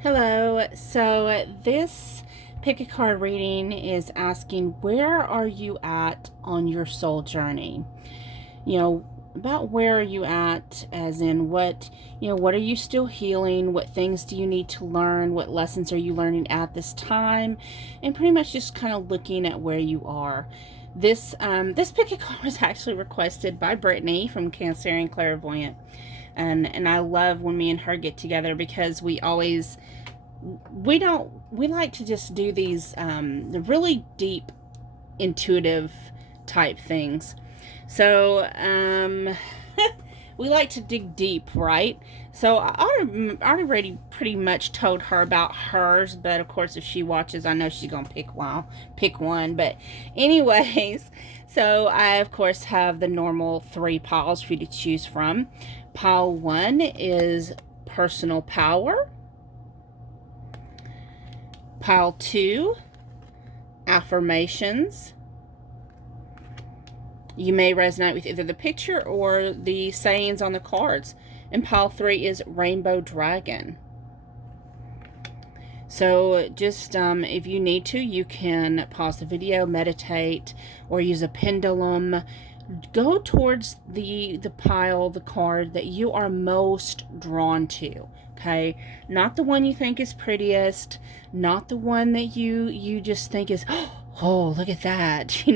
Hello. So this pick a card reading is asking, where are you at on your soul journey? About where are you at, as in what are you still healing? What things do you need to learn? What lessons are you learning at this time? And pretty much just kind of looking at where you are. This pick a card was actually requested by Brittany from Cancerian Clairvoyant. And I love when me and her get together because we like to just do these really deep intuitive type things. So we like to dig deep, right? So I already pretty much told her about hers, but of course if she watches, I know she's gonna pick one. But anyways, so I of course have the normal 3 piles for you to choose from. Pile 1 is personal power. Pile 2, affirmations. You may resonate with either the picture or the sayings on the cards. And pile 3 is rainbow dragon. So just if you need to, you can pause the video, meditate, or use a pendulum. Go towards the pile, the card that you are most drawn to. Okay, not the one you think is prettiest, not the one that you just think is, oh, look at that.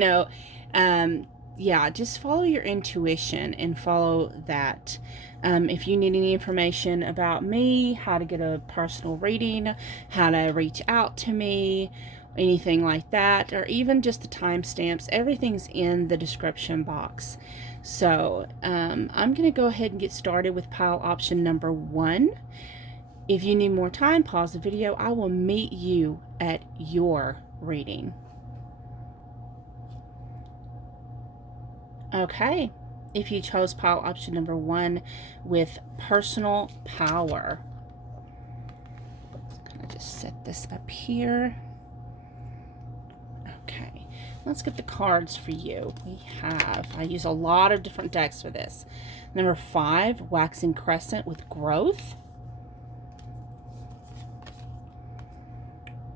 Yeah, just follow your intuition and follow that. If you need any information about me, how to get a personal reading, how to reach out to me, anything like that, or even just the timestamps, everything's in the description box. So I'm going to go ahead and get started with pile option number 1. If you need more time, pause the video. I will meet you at your reading. Okay, if you chose pile option number 1 with personal power. I'm going to just set this up here. Okay, let's get the cards for you. I use a lot of different decks for this. Number 5, waxing crescent with growth.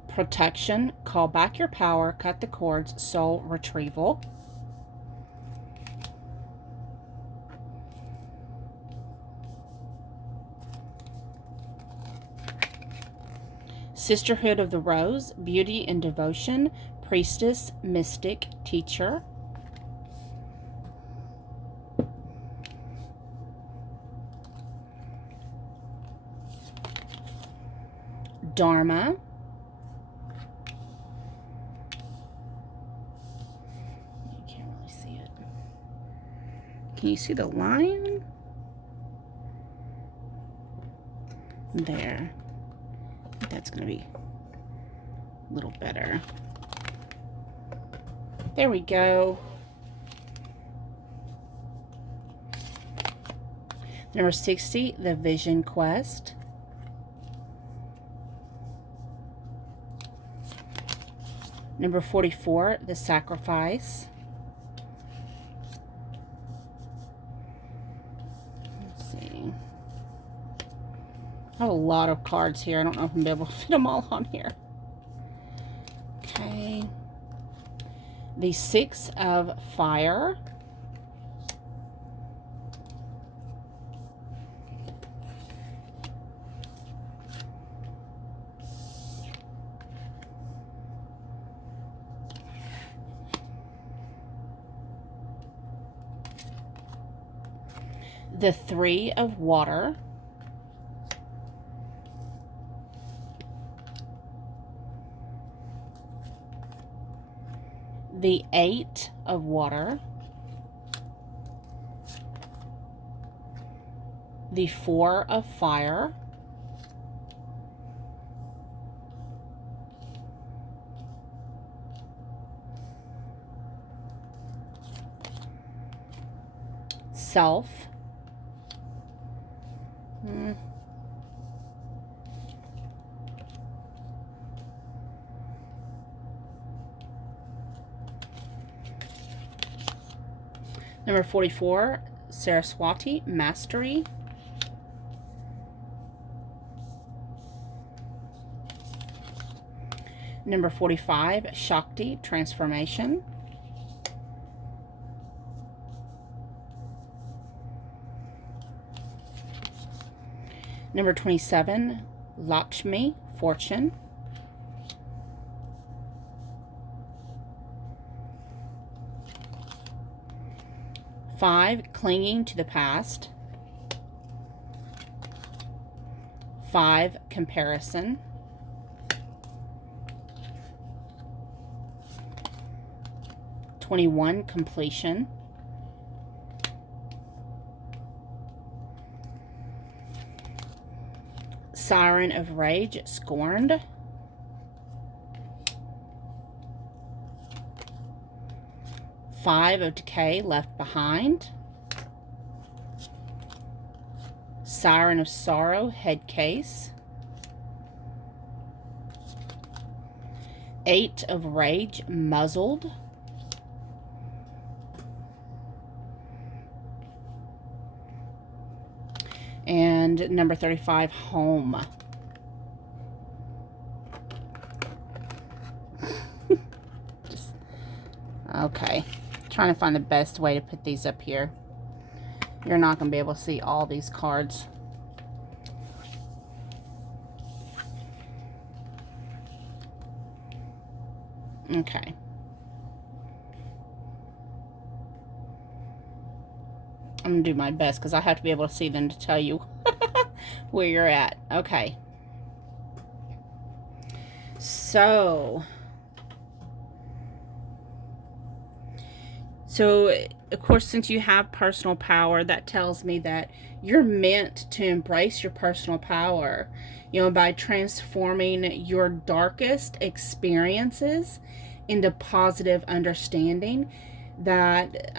Protection, call back your power, cut the cords, soul retrieval. Sisterhood of the Rose, beauty and devotion, priestess, mystic, teacher. Dharma. You can't really see it. Can you see the line? There. That's going to be a little better. There we go. Number 60, the Vision Quest. Number 44, the Sacrifice. Let's see. I have a lot of cards here. I don't know if I'm going to be able to fit them all on here. Okay. The 6 of Fire. The 3 of Water. The 8 of Water. The 4 of Fire. Self. Number 44, Saraswati, Mastery. Number 45, Shakti, transformation. Number 27, Lakshmi, fortune. Five, clinging to the past. 5, comparison. 21, completion. 7, of rage, scorned. 5, of decay, left behind. 7, of sorrow, head case. 8, of rage, muzzled. 'And number 35, home. Okay, trying to find the best way to put these up here. You're not going to be able to see all these cards. Okay. I'm going to do my best because I have to be able to see them to tell you where you're at. Okay. So, of course, since you have personal power, that tells me that you're meant to embrace your personal power, you know, by transforming your darkest experiences into positive understanding, that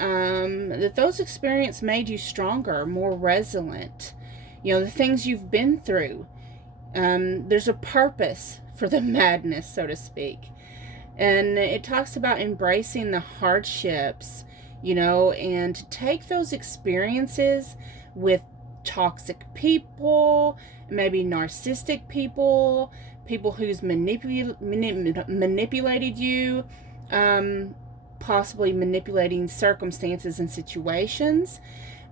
those experiences made you stronger, more resilient. You know, the things you've been through, there's a purpose for the madness, so to speak. And it talks about embracing the hardships, you know, and to take those experiences with toxic people, maybe narcissistic people, people who's manipulated you, possibly manipulating circumstances and situations.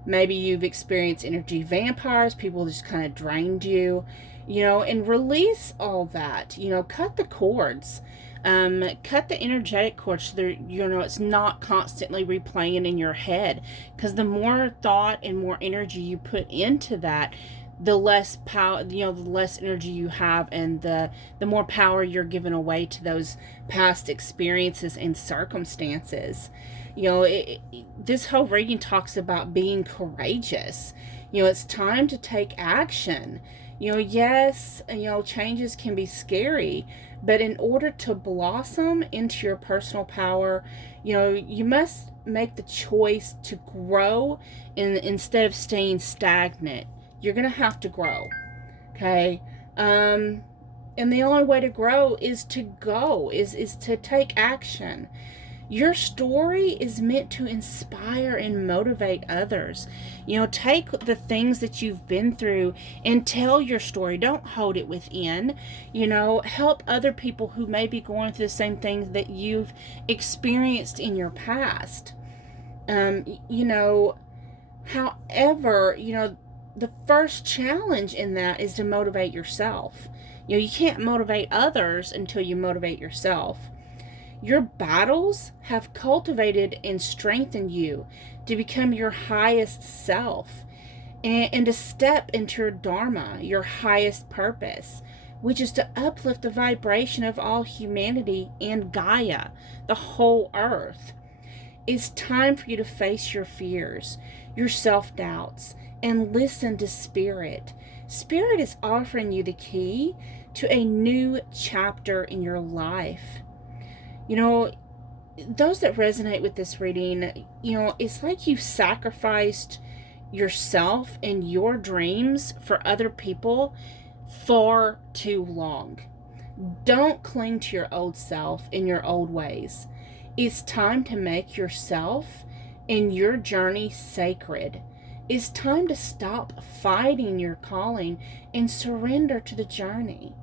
Maybe you've experienced energy vampires, people just kind of drained you, you know, and release all that, you know, cut the cords. Cut the energetic cords so that, you know, it's not constantly replaying in your head, because the more thought and more energy you put into that, the less power, you know, the less energy you have, and the more power you're giving away to those past experiences and circumstances. You know, this whole reading talks about being courageous. You know, it's time to take action. You know, yes, you know, changes can be scary, but in order to blossom into your personal power, you know, you must make the choice to grow instead of staying stagnant. You're going to have to grow, okay? And the only way to grow is to go, is to take action. Your story is meant to inspire and motivate others. You know, take the things that you've been through and tell your story. Don't hold it within. You know, help other people who may be going through the same things that you've experienced in your past. You know, however, you know, the first challenge in that is to motivate yourself. You know, you can't motivate others until you motivate yourself. Your battles have cultivated and strengthened you to become your highest self, and to step into your dharma, your highest purpose, which is to uplift the vibration of all humanity and Gaia, the whole earth. It's time for you to face your fears, your self-doubts, and listen to Spirit. Spirit is offering you the key to a new chapter in your life. You know, those that resonate with this reading, you know, it's like you've sacrificed yourself and your dreams for other people far too long. Don't cling to your old self and your old ways. It's time to make yourself and your journey sacred. It's time to stop fighting your calling and surrender to the journey.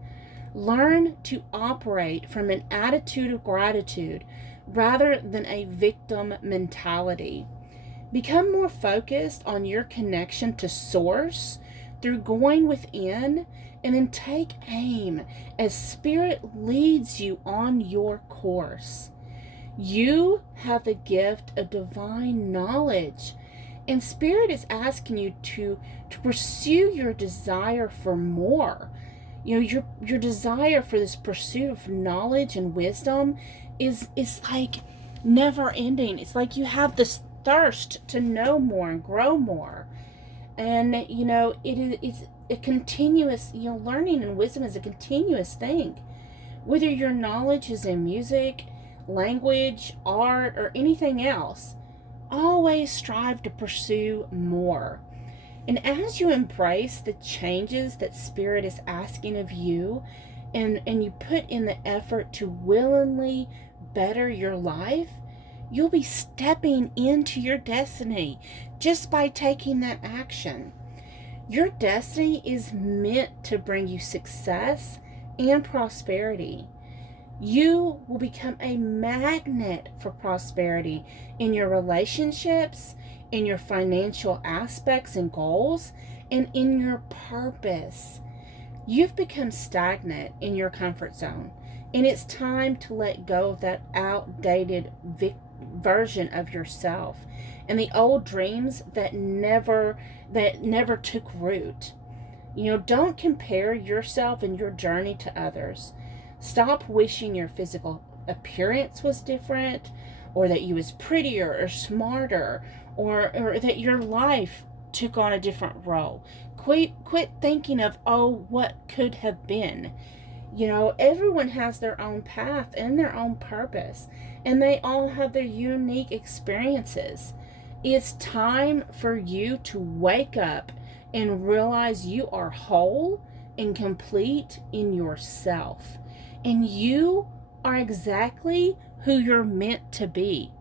Learn to operate from an attitude of gratitude rather than a victim mentality. Become more focused on your connection to Source through going within, and then take aim as Spirit leads you on your course. You have the gift of divine knowledge, and Spirit is asking you to pursue your desire for more. Your desire for this pursuit of knowledge and wisdom is like never ending. It's like you have this thirst to know more and grow more. And it's a continuous, learning and wisdom is a continuous thing. Whether your knowledge is in music, language, art, or anything else, always strive to pursue more. And as you embrace the changes that Spirit is asking of you, and you put in the effort to willingly better your life, you'll be stepping into your destiny just by taking that action. Your destiny is meant to bring you success and prosperity. You will become a magnet for prosperity in your relationships, in your financial aspects and goals, and in your purpose. You've become stagnant in your comfort zone, and it's time to let go of that outdated version of yourself and the old dreams that never took root. Don't compare yourself and your journey to others. Stop wishing your physical appearance was different, or that you was prettier or smarter, or that your life took on a different role. Quit thinking of, oh, what could have been. Everyone has their own path and their own purpose, and they all have their unique experiences. It's time for you to wake up and realize you are whole and complete in yourself. And you are exactly who you're meant to be.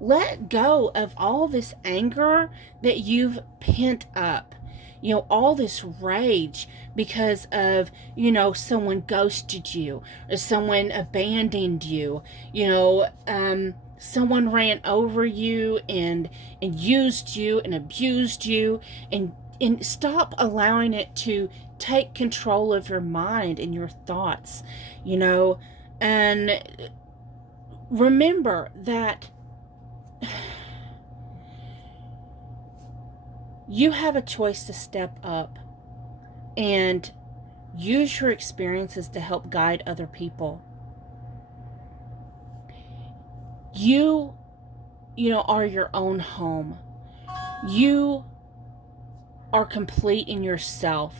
Let go of all this anger that you've pent up. All this rage because of, someone ghosted you, or someone abandoned you, someone ran over you and used you and abused you, and stop allowing it to take control of your mind and your thoughts, and remember that you have a choice to step up and use your experiences to help guide other people. You are your own home. You are complete in yourself.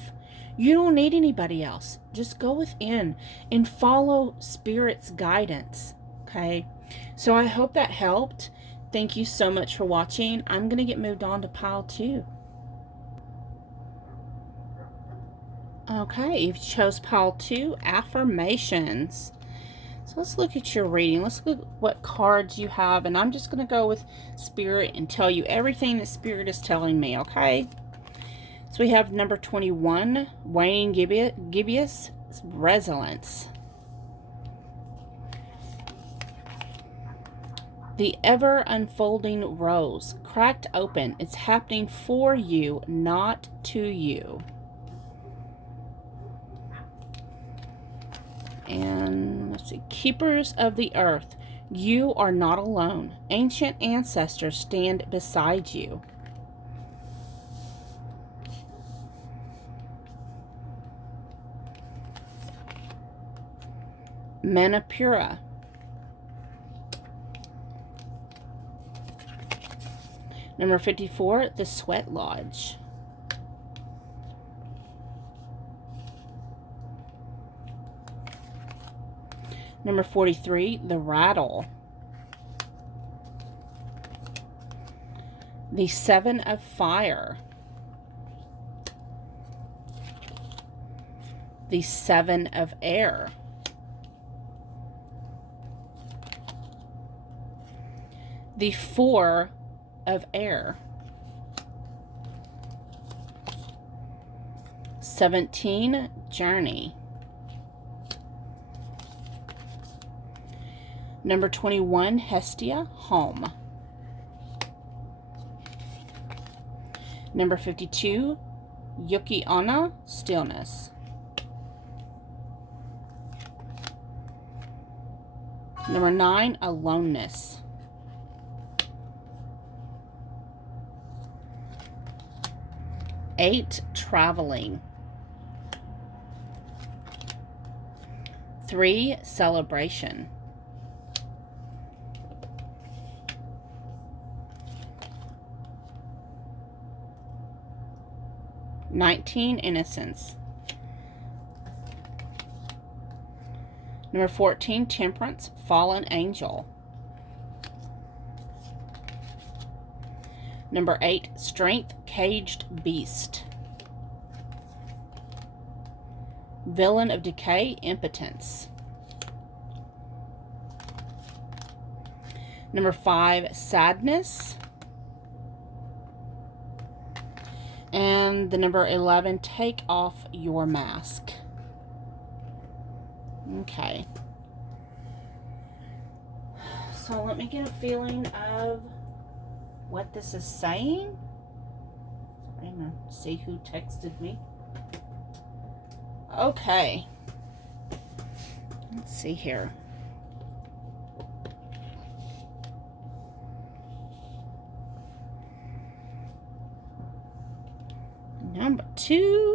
You don't need anybody else. Just go within and follow Spirit's guidance. Okay? So I hope that helped. Thank you so much for watching. I'm going to get moved on to pile 2. Okay, you chose pile 2, affirmations. So let's look at your reading. Let's look at what cards you have. And I'm just going to go with Spirit and tell you everything that Spirit is telling me, okay? So we have number 21, waning gibbous resilience. The ever unfolding rose, cracked open. It's happening for you, not to you. And let's see, keepers of the earth, you are not alone. Ancient ancestors stand beside you. Manipura. Number 54, the Sweat Lodge. Number 43, the Rattle. The Seven of Fire. The Seven of Air. The Four of Air. 17, Journey. Number 21, Hestia, home. Number 52, Yuki-onna, stillness. Number 9, aloneness. Eight, traveling. 3, celebration. 19, innocence. Number 14, temperance, fallen angel. Number 8, strength, caged beast. Villain of decay, impotence. Number 5, sadness. And the number 11, take off your mask. Okay. So let me get a feeling of what this is saying. I'm going to see who texted me. Okay. Let's see here.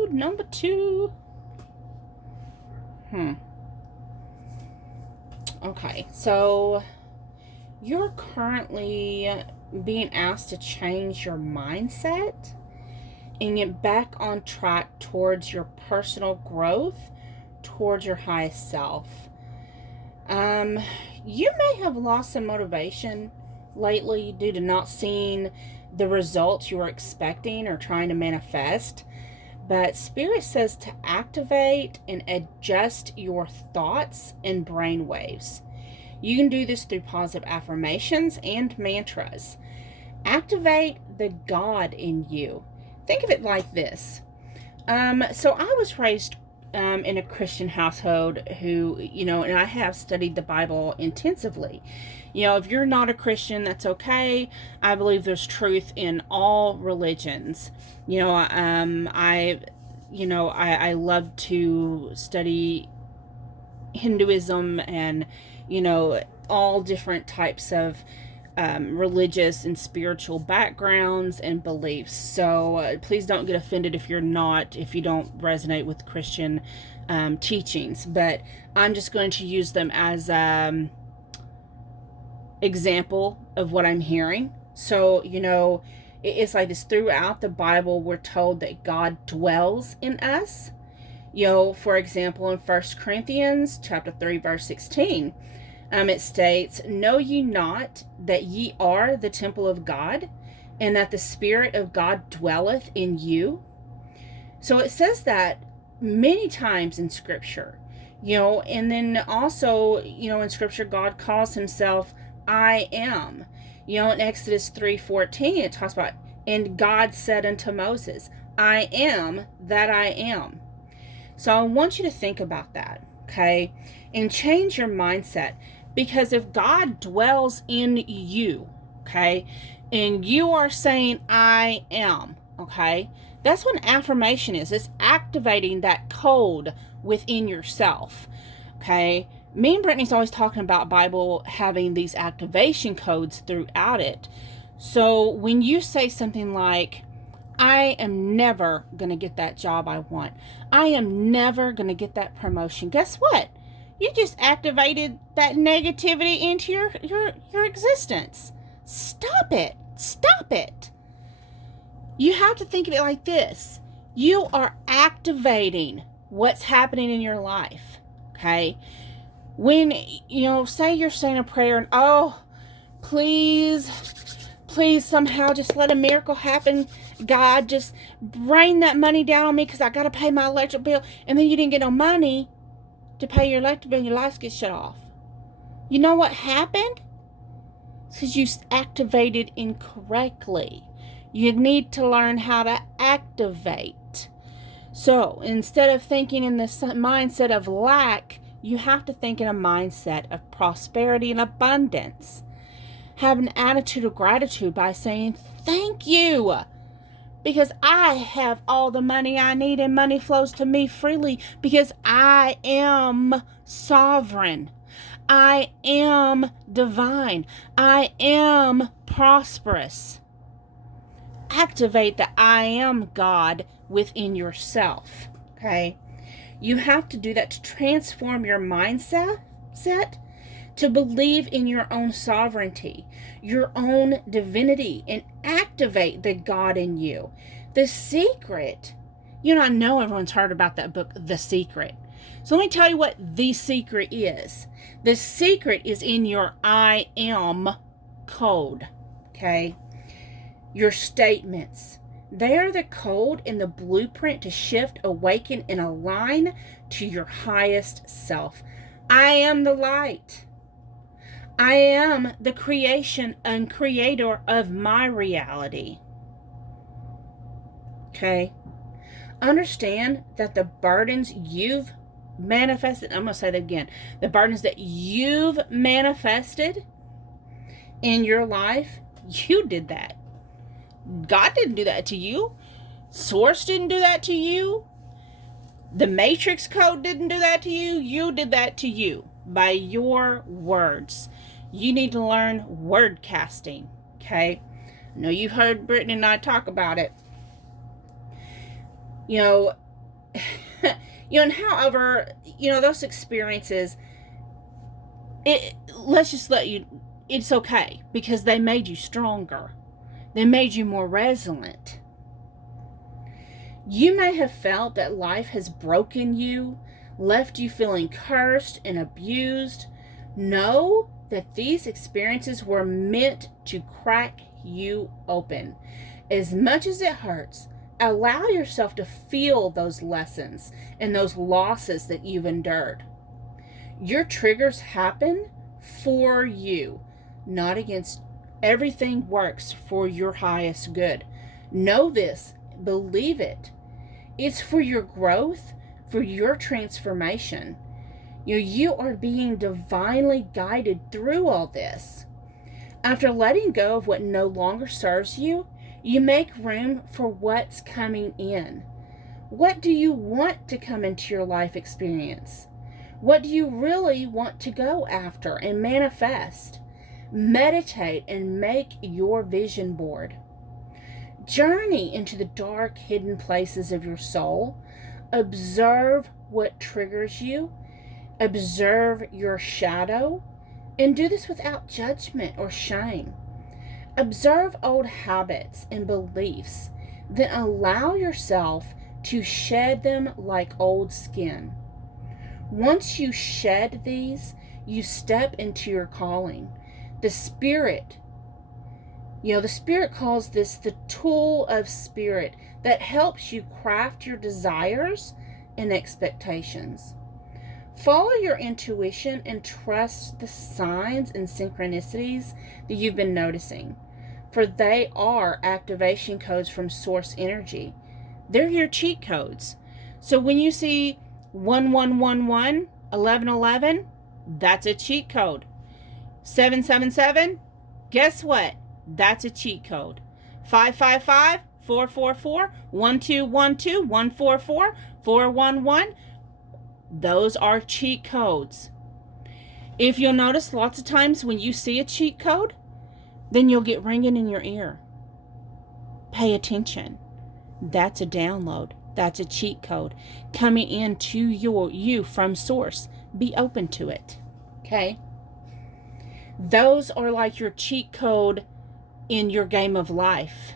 Number two. Okay, so you're currently being asked to change your mindset and get back on track towards your personal growth, towards your highest self. You may have lost some motivation lately due to not seeing the results you were expecting or trying to manifest. But Spirit says to activate and adjust your thoughts and brain waves. You can do this through positive affirmations and mantras. Activate the God in you. Think of it like this. So I was raised in a Christian household who, and I have studied the Bible intensively. If you're not a Christian, that's okay. I believe there's truth in all religions. I love to study Hinduism and, all different types of religious and spiritual backgrounds and beliefs. So please don't get offended if you don't resonate with Christian teachings. But I'm just going to use them as example of what I'm hearing. So, it's like this throughout the Bible. We're told that God dwells in us. For example, in 1 Corinthians chapter 3, verse 16, it states, know ye not that ye are the temple of God, and that the Spirit of God dwelleth in you? So it says that many times in Scripture, and then also, in Scripture, God calls himself I am. In Exodus 3:14, it talks about, and God said unto Moses, I am that I am. So I want you to think about that, okay? And change your mindset. Because if God dwells in you, okay, and you are saying, I am, okay, that's what an affirmation is. It's activating that code within yourself, okay? Me and Brittany's always talking about Bible having these activation codes throughout it. So when you say something like, I am never going to get that job I want, I am never going to get that promotion, guess what? You just activated that negativity into your existence. Stop it. Stop it. You have to think of it like this. You are activating what's happening in your life, okay? When, say you're saying a prayer and, oh, please somehow just let a miracle happen. God, just rain that money down on me because I got to pay my electric bill. And then you didn't get no money to pay your electric bill and your lights get shut off. You know what happened? Because you activated incorrectly. You need to learn how to activate. So instead of thinking in the mindset of lack, You have to think in a mindset of prosperity and abundance. Have an attitude of gratitude by saying, thank you, because I have all the money I need and money flows to me freely because I am sovereign. I am divine. I am prosperous. Activate the I am God within yourself. Okay? You have to do that to transform your mindset, to believe in your own sovereignty, your own divinity, and activate the God in you. The secret, I know everyone's heard about that book, The Secret. So let me tell you what the secret is. The secret is in your I am code, okay? Your statements. They are the code and the blueprint to shift, awaken, and align to your highest self. I am the light. I am the creation and creator of my reality. Okay? Understand that the burdens you've manifested, I'm going to say that again, the burdens that you've manifested in your life, you did that. God didn't do that to you. Source didn't do that to you. The Matrix Code didn't do that to you. You did that to you by your words. You need to learn word casting. Okay? I know you've heard Brittany and I talk about it. And however, those experiences, let's just it's okay because they made you stronger. They made you more resilient. You may have felt that life has broken you, left you feeling cursed and abused. Know that these experiences were meant to crack you open. As much as it hurts, allow yourself to feel those lessons and those losses that you've endured. Your triggers happen for you, not against. Everything works for your highest good. Know this. Believe it. It's for your growth, for your transformation. You are being divinely guided through all this. After letting go of what no longer serves you, you make room for what's coming in. What do you want to come into your life experience? What do you really want to go after and manifest? Meditate and make your vision board. Journey into the dark, hidden places of your soul. Observe what triggers you. Observe your shadow. And do this without judgment or shame. Observe old habits and beliefs. Then allow yourself to shed them like old skin. Once you shed these, you step into your calling. The Spirit, the Spirit calls this the tool of Spirit that helps you craft your desires and expectations. Follow your intuition and trust the signs and synchronicities that you've been noticing, for they are activation codes from source energy. They're your cheat codes. So when you see 1111, 1111, that's a cheat code. 777, guess what? That's a cheat code. 555, 444, 1212, 144, 411, those are cheat codes. If you'll notice, lots of times when you see a cheat code, then you'll get ringing in your ear. Pay attention. That's a download. That's a cheat code coming into you from source. Be open to it. Okay? Those are like your cheat code in your game of life.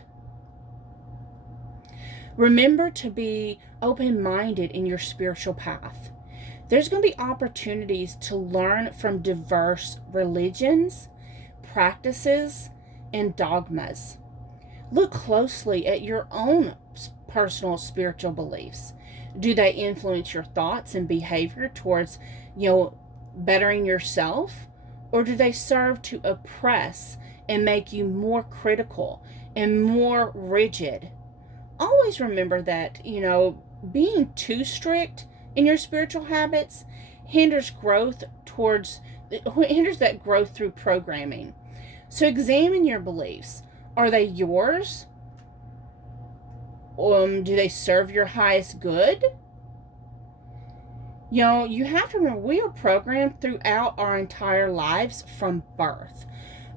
Remember to be open-minded in your spiritual path. There's going to be opportunities to learn from diverse religions, practices, and dogmas. Look closely at your own personal spiritual beliefs. Do they influence your thoughts and behavior towards, bettering yourself? Or do they serve to oppress and make you more critical and more rigid? Always remember that, being too strict in your spiritual habits, hinders growth hinders that growth through programming. So examine your beliefs. Are they yours? Do they serve your highest good? You know, you have to remember, we are programmed throughout our entire lives from birth.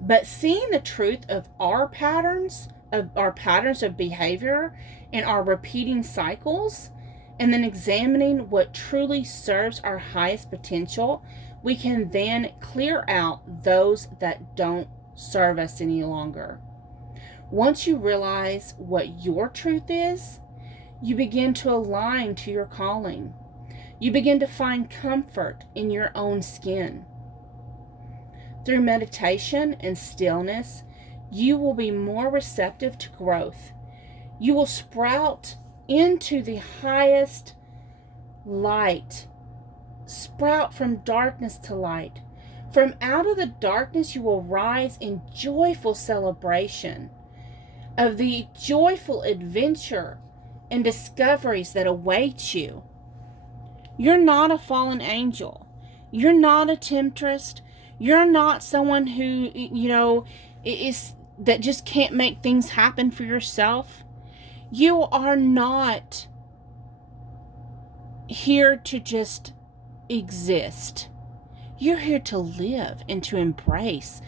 But seeing the truth of our patterns of behavior and our repeating cycles, and then examining what truly serves our highest potential, we can then clear out those that don't serve us any longer. Once you realize what your truth is, you begin to align to your calling. You begin to find comfort in your own skin. Through meditation and stillness, you will be more receptive to growth. You will sprout into the highest light. Sprout from darkness to light. From out of the darkness, you will rise in joyful celebration of the joyful adventure and discoveries that await you. You're not a fallen angel. You're not a temptress. You're not someone who, that just can't make things happen for yourself. You are not here to just exist. You're here to live and to embrace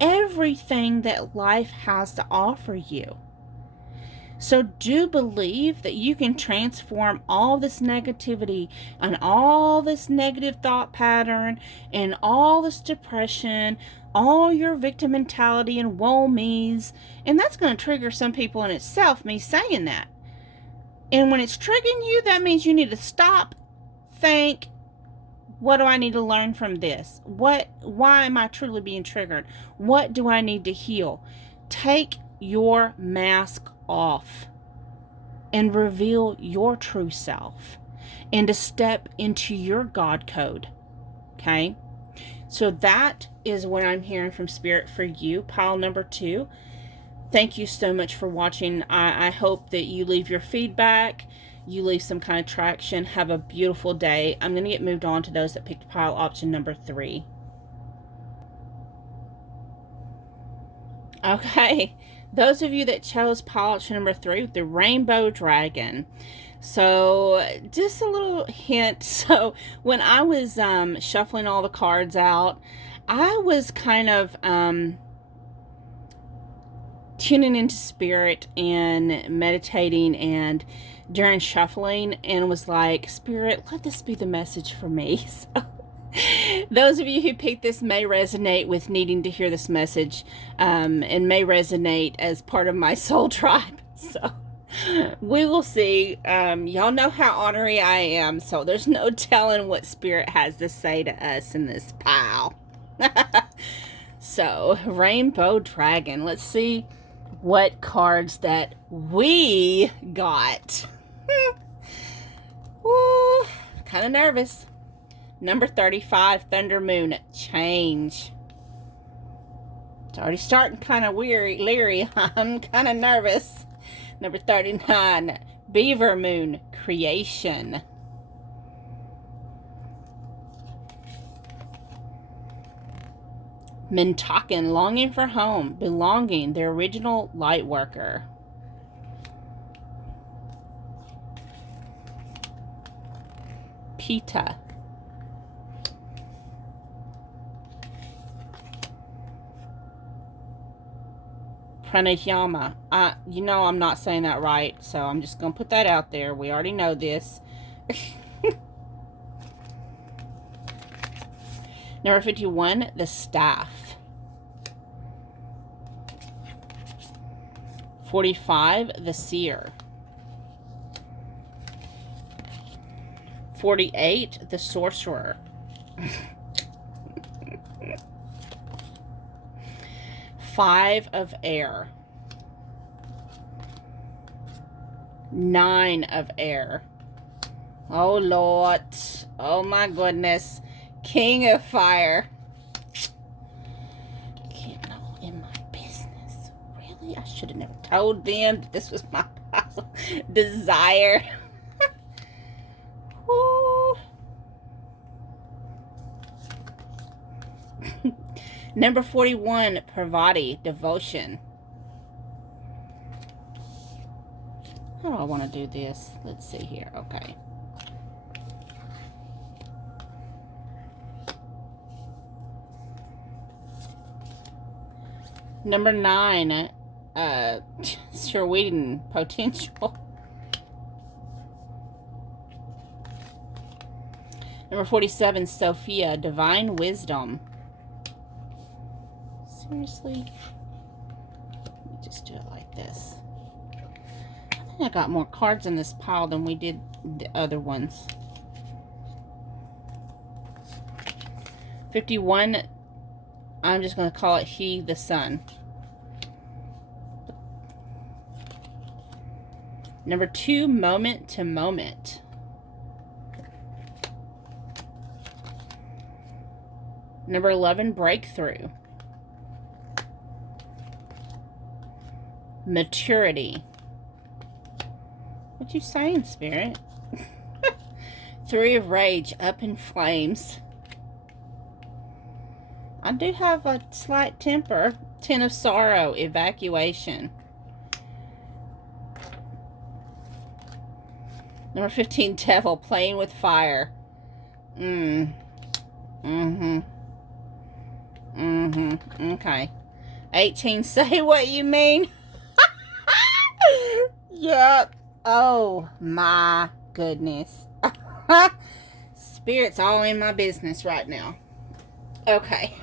everything that life has to offer you. So do believe that you can transform all this negativity and all this negative thought pattern and all this depression, all your victim mentality and woe me's. And that's going to trigger some people in itself, me saying that. And when it's triggering you, that means you need to stop, think, what do I need to learn from this? Why am I truly being triggered? What do I need to heal? Take your mask off and reveal your true self and to step into your God code. Okay? So that is what I'm hearing from Spirit for you, pile number 2. Thank you so much for watching. I hope that you leave your feedback, you leave some kind of traction. Have a beautiful day. I'm going to get moved on to those that picked pile option number 3. Okay, those of you that chose pile option number 3, the Rainbow Dragon. So just a little hint. So when I was shuffling all the cards out, I was kind of tuning into Spirit and meditating and during shuffling, and was like, Spirit, let this be the message for me. So those of you who picked this may resonate with needing to hear this message, and may resonate as part of my soul tribe. So we will see. Y'all know how ornery I am, so there's no telling what Spirit has to say to us in this pile. So, Rainbow Dragon. Let's see what cards that we got. Ooh, kind of nervous. Number 35, Thunder Moon, Change. It's already starting kind of leery. I'm kind of nervous. Number 39, Beaver Moon, Creation. Mintaken, Longing for Home, Belonging, the original light worker. Pita. Pranayama. You know I'm not saying that right, so I'm just going to put that out there. We already know this. Number 51, the Staff. 45, the Seer. 48, the Sorcerer. 5 of Air. 9 of Air. Oh, Lord. Oh, my goodness. King of Fire. Getting all in my business. Really? I should have never told them that this was my desire. Woo. Number 41, Pravati, devotion. How do I want to do this? Let's see here. Okay. Number 9, Sir Whedon, potential. Number 47, Sophia, divine wisdom. Seriously? Let me just do it like this. I think I got more cards in this pile than we did the other ones. 51, I'm just going to call it he, the sun. Number 2, moment to moment. Number 11, breakthrough. Maturity. What you saying, Spirit? 3 of rage, up in flames. I do have a slight temper. 10 of sorrow, evacuation. Number 15, devil, playing with fire. Okay. 18, say what you mean. Yep. Oh my goodness. Spirit's all in my business right now. Okay.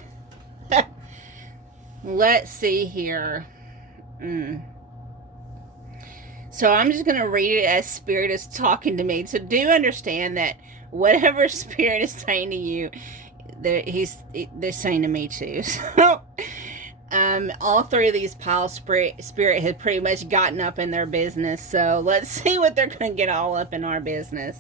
Let's see here. So I'm just going to read it as Spirit is talking to me. So do understand that whatever Spirit is saying to you, they're saying to me too. So all 3 of these piles, Spirit has pretty much gotten up in their business. So let's see what they're going to get all up in our business.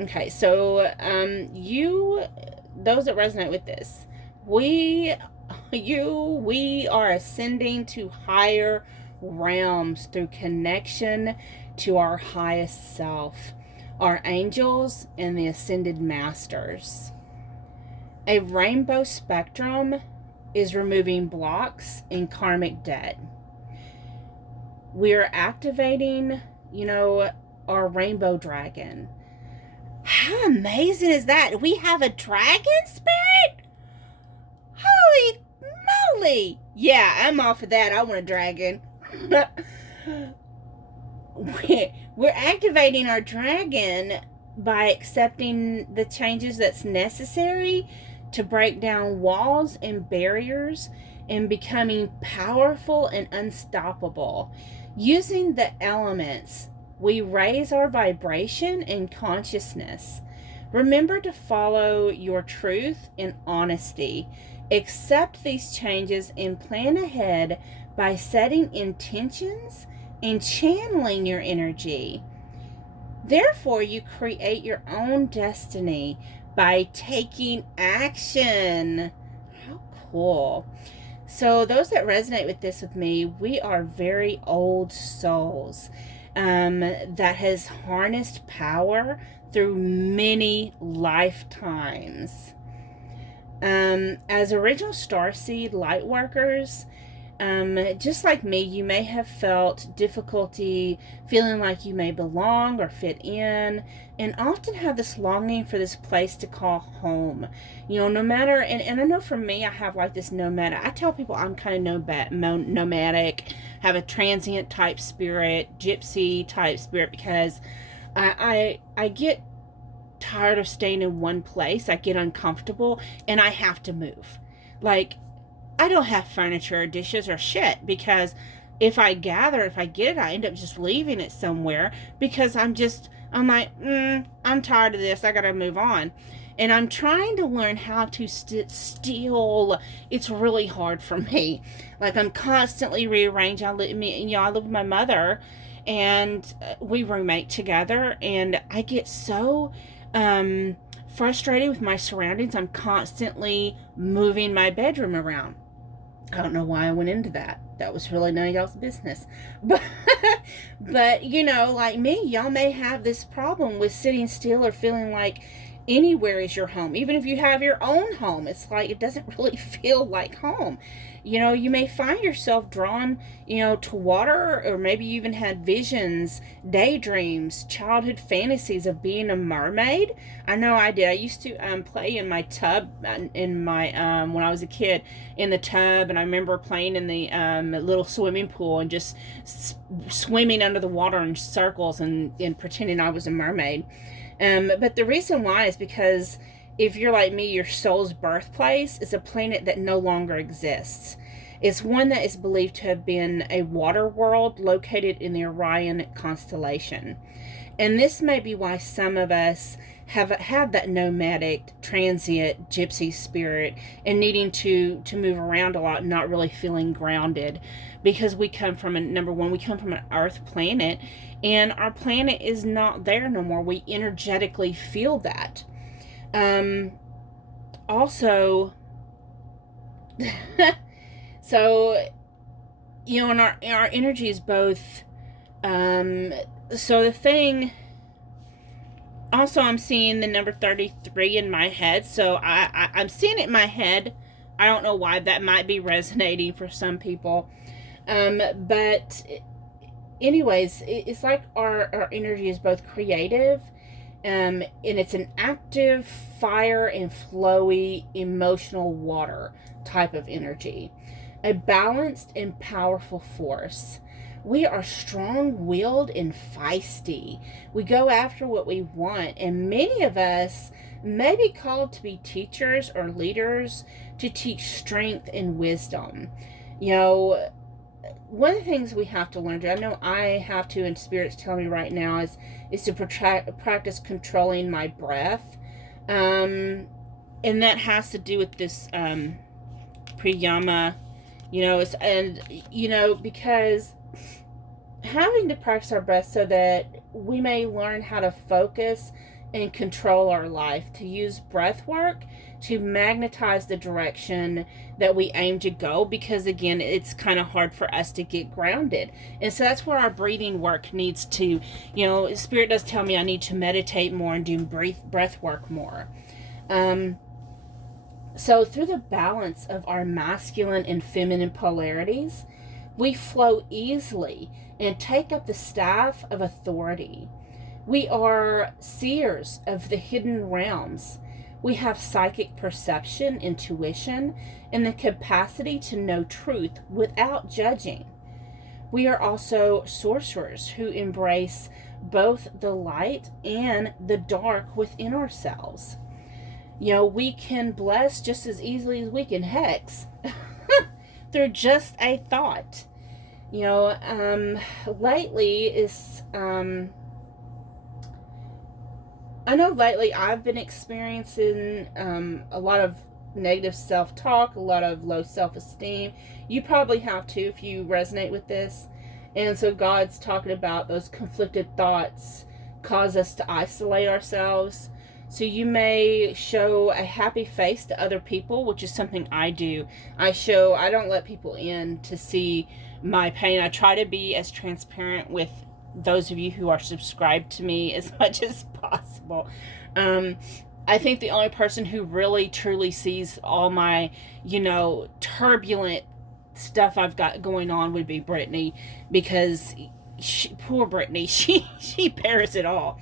Okay, so those that resonate with this, we are ascending to higher realms through connection to our highest self, our angels and the ascended masters. A rainbow spectrum is removing blocks and karmic debt. We are activating, our rainbow dragon. How amazing is that? We have a dragon, Spirit? Holy moly. Yeah, I'm off of that. I want a dragon. We're activating our dragon by accepting the changes that's necessary to break down walls and barriers and becoming powerful and unstoppable. Using the elements, we raise our vibration and consciousness. Remember to follow your truth and honesty. Accept these changes and plan ahead by setting intentions and channeling your energy. Therefore, you create your own destiny by taking action. How cool. So those that resonate with this with me, we are very old souls that has harnessed power through many lifetimes. As original starseed light workers, just like me, you may have felt difficulty feeling like you may belong or fit in, and often have this longing for this place to call home. No matter, and I know for me, I have like this nomadic. I tell people I'm kind of nomadic, have a transient type spirit, gypsy type spirit, because I get tired of staying in one place. I get uncomfortable and I have to move. Like, I don't have furniture or dishes or shit, because if I get it, I end up just leaving it somewhere, because I'm like, I'm tired of this. I gotta move on. And I'm trying to learn how to still, it's really hard for me. Like, I'm constantly rearranging. I live with my mother, and we roommate together, and I get so frustrated with my surroundings. I'm constantly moving my bedroom around. I don't know why I went into that. That was really none of y'all's business. But, but you know, like me, y'all may have this problem with sitting still or feeling like anywhere is your home. Even if you have your own home, it's like it doesn't really feel like home. You know, you may find yourself drawn, you know, to water, or maybe you even had visions, daydreams, childhood fantasies of being a mermaid. I know I did. I used to play in my tub in my when I was a kid, in the tub, and I remember playing in the little swimming pool and just swimming under the water in circles and pretending I was a mermaid. But the reason why is because if you're like me, your soul's birthplace is a planet that no longer exists. It's one that is believed to have been a water world located in the Orion constellation. And this may be why some of us have that nomadic, transient, gypsy spirit and needing to move around a lot, not really feeling grounded, because we come from number one, we come from an Earth planet, and our planet is not there no more. We energetically feel that. Also, so, you know, and our energy is both, so the thing, also I'm seeing the number 33 in my head, so I'm seeing it in my head. I don't know why. That might be resonating for some people. But anyways, it's like our energy is both creative, and it's an active, fire and flowy, emotional water type of energy. A balanced and powerful force. We are strong-willed and feisty. We go after what we want, and many of us may be called to be teachers or leaders to teach strength and wisdom. You know, one of the things we have to learn to, I know I have to, and Spirit's telling me right now, is to practice controlling my breath. And that has to do with this priyama, you know, because having to practice our breath so that we may learn how to focus and control our life, to use breath work to magnetize the direction that we aim to go, because again, it's kind of hard for us to get grounded. And so that's where our breathing work needs to, you know, Spirit does tell me I need to meditate more and do breath work more. So through the balance of our masculine and feminine polarities, we flow easily and take up the staff of authority. We are seers of the hidden realms. We have psychic perception, intuition, and the capacity to know truth without judging. We are also sorcerers who embrace both the light and the dark within ourselves. You know, we can bless just as easily as we can hex through just a thought. You know, lately is, I know lately I've been experiencing a lot of negative self-talk, a lot of low self-esteem. You probably have too if you resonate with this. And so God's talking about those conflicted thoughts cause us to isolate ourselves. So you may show a happy face to other people, which is something I do. I don't let people in to see my pain. I try to be as transparent with those of you who are subscribed to me as much as possible. I think the only person who really truly sees all my, you know, turbulent stuff I've got going on would be Brittany, because poor Brittany, she bears it all.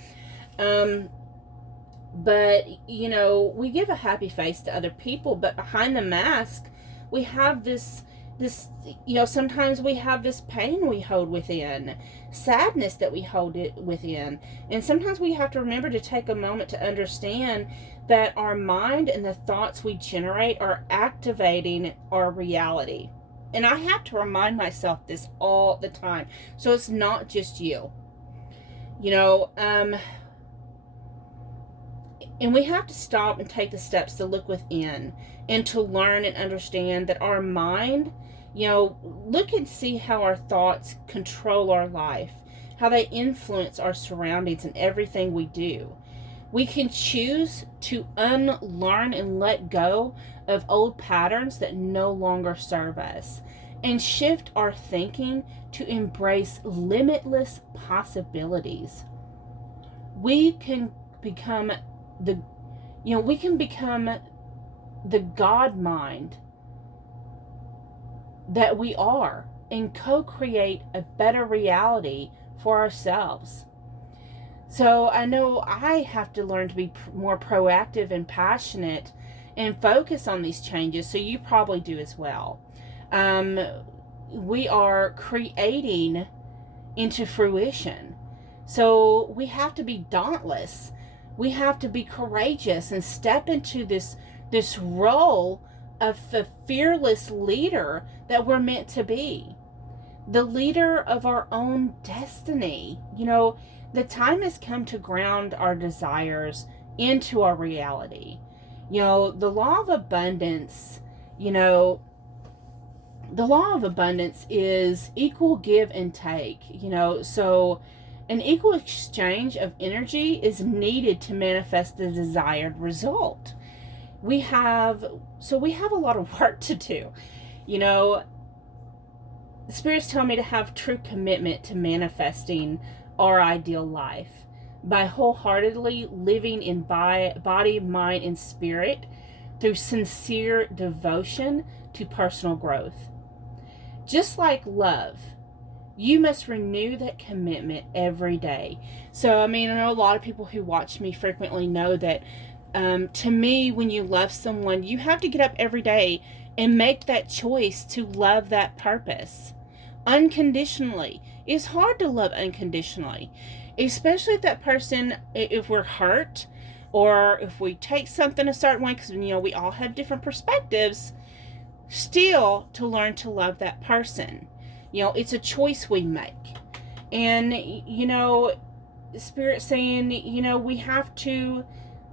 But, you know, we give a happy face to other people, but behind the mask, we have this, you know, sometimes we have this pain we hold within, sadness that we hold it within. And sometimes we have to remember to take a moment to understand that our mind and the thoughts we generate are activating our reality. And I have to remind myself this all the time. So it's not just you. You know, and we have to stop and take the steps to look within and to learn and understand that our mind, you know, look and see how our thoughts control our life, how they influence our surroundings and everything we do. We can choose to unlearn and let go of old patterns that no longer serve us and shift our thinking to embrace limitless possibilities. We can become the we can become the God mind that we are and co-create a better reality for ourselves. So I know I have to learn to be more proactive and passionate and focus on these changes. So you probably do as well. We are creating into fruition. So we have to be dauntless. We have to be courageous and step into this role of the fearless leader that we're meant to be. The leader of our own destiny. The time has come to ground our desires into our reality. The law of abundance, the law of abundance is equal give and take, so an equal exchange of energy is needed to manifest the desired result. We have a lot of work to do. The spirits tell me to have true commitment to manifesting our ideal life by wholeheartedly living in body, mind, and spirit through sincere devotion to personal growth. Just like love, you must renew that commitment every day. So, I know a lot of people who watch me frequently know that to me, when you love someone, you have to get up every day and make that choice to love that purpose unconditionally. It's hard to love unconditionally, especially if that person, if we're hurt or if we take something a certain way, because we all have different perspectives. Still, to learn to love that person, it's a choice we make. And Spirit saying, we have to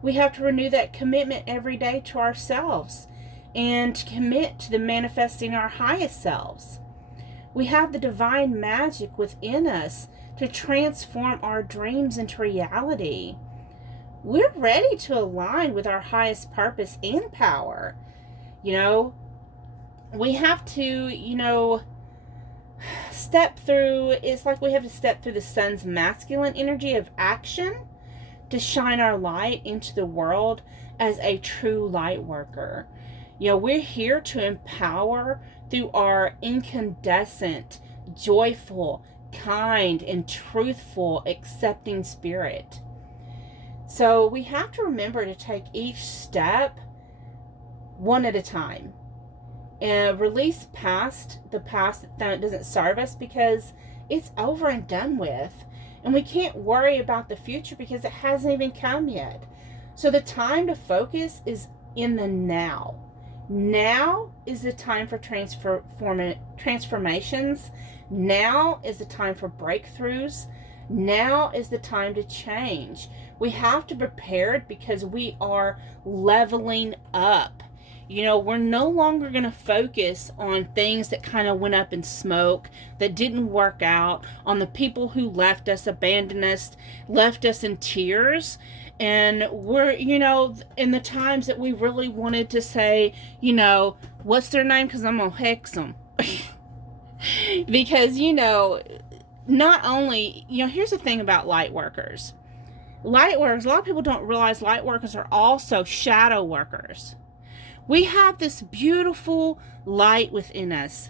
renew that commitment every day to ourselves and commit to the manifesting our highest selves. We have the divine magic within us to transform our dreams into reality. We're ready to align with our highest purpose and power. We have to, step through, it's like we have to step through the sun's masculine energy of action to shine our light into the world as a true light worker. We're here to empower through our incandescent, joyful, kind, and truthful, accepting spirit. So we have to remember to take each step one at a time and release the past that doesn't serve us, because it's over and done with. And we can't worry about the future because it hasn't even come yet. So the time to focus is in the now. Now is the time for transformations. Now is the time for breakthroughs. Now is the time to change. We have to prepare it because we are leveling up. We're no longer going to focus on things that kind of went up in smoke, that didn't work out, on the people who left us, abandoned us, left us in tears. And we're, in the times that we really wanted to say, what's their name? Because I'm going to hex them. Because, not only, here's the thing about light workers. A lot of people don't realize light workers are also shadow workers. We have this beautiful light within us.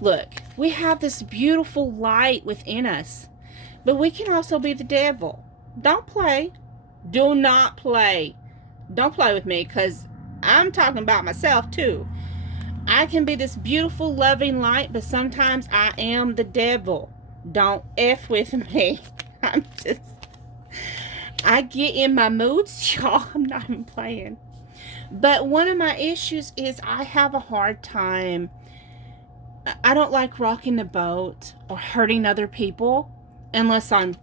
Look, we have this beautiful light within us. But we can also be the devil. Don't play. Do not play. Don't play with me, because I'm talking about myself too. I can be this beautiful, loving light, but sometimes I am the devil. Don't F with me. I get in my moods, y'all. I'm not even playing. But one of my issues is I have a hard time. I don't like rocking the boat or hurting other people unless I'm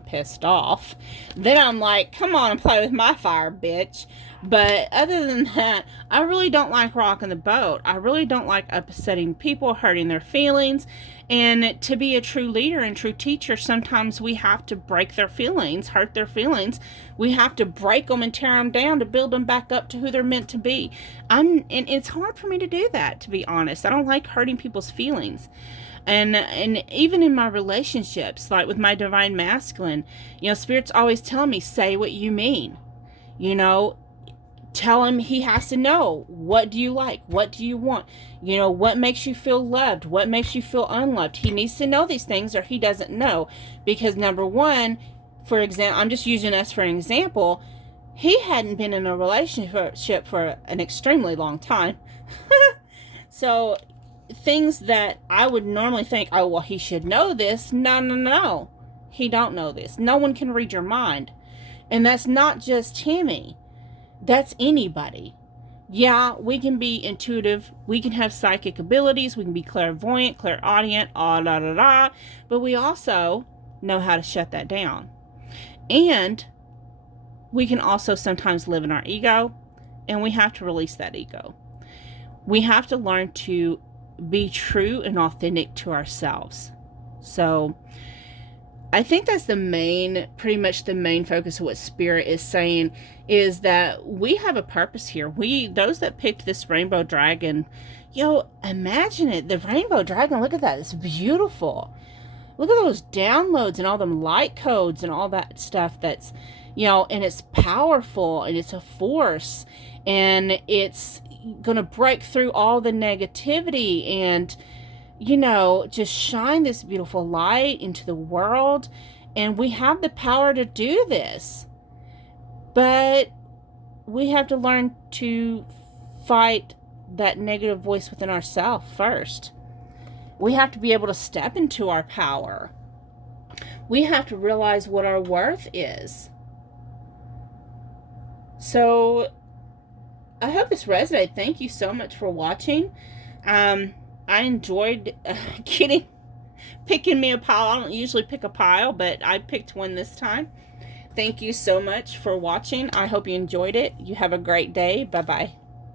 pissed off. Then I'm like, come on and play with my fire, bitch. But other than that, I really don't like rocking the boat. I really don't like upsetting people, hurting their feelings. And to be a true leader and true teacher, sometimes we have to break their feelings, hurt their feelings. We have to break them and tear them down to build them back up to who they're meant to be. And it's hard for me to do that, to be honest. I don't like hurting people's feelings. And even in my relationships, like with my divine masculine, Spirit's always telling me, say what you mean. Tell him he has to know, what do you like, what do you want, what makes you feel loved, what makes you feel unloved. He needs to know these things, or he doesn't know. Because number one, for example, I'm just using us for an example, he hadn't been in a relationship for an extremely long time. So things that I would normally think, oh, well, he should know this. No, he don't know this. No one can read your mind. And that's not just Timmy. That's anybody. Yeah, we can be intuitive. We can have psychic abilities. We can be clairvoyant, clairaudient, but we also know how to shut that down. And we can also sometimes live in our ego, and we have to release that ego. We have to learn to be true and authentic to ourselves. So I think that's pretty much the main focus of what Spirit is saying, is that we have a purpose here. Those that picked this rainbow dragon, imagine it. The rainbow dragon, look at that. It's beautiful. Look at those downloads and all them light codes and all that stuff that's, and it's powerful and it's a force and it's going to break through all the negativity and just shine this beautiful light into the world. And we have the power to do this. But we have to learn to fight that negative voice within ourselves first. We have to be able to step into our power. We have to realize what our worth is. So I hope this resonated. Thank you so much for watching. I enjoyed picking me a pile. I don't usually pick a pile, but I picked one this time. Thank you so much for watching. I hope you enjoyed it. You have a great day. Bye-bye.